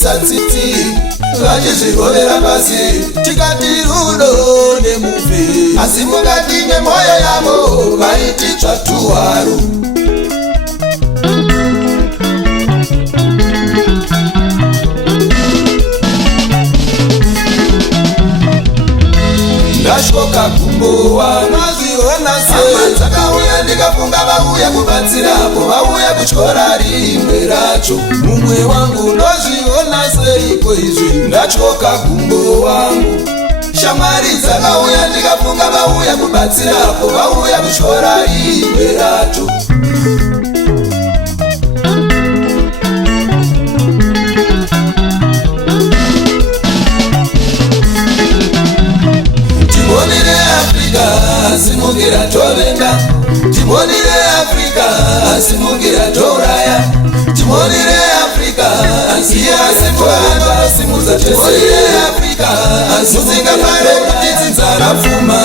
vachibvisa tsitsi vachizvirovera pasi tikati rudo nemuve asi mukati memwoyo yavo vaiti tsvatuhwaro ndashoka kumbowa mazviona sei dzakauya ndikafunga vauya kubatsirapo vauya kutyora rimwe racho mumwe wangu ndozviona seiko izvi ndachoka kumbo wangu shamwari dzakauya ndikafunga vauya kubatsirapo vauya kutyora rimwe racho timonire Afrika simugira tovenga timonire Afrika simugira touraya timonire Afrika siyasimwanda simuza timonire Afrika musingafare kuti nzara pfuma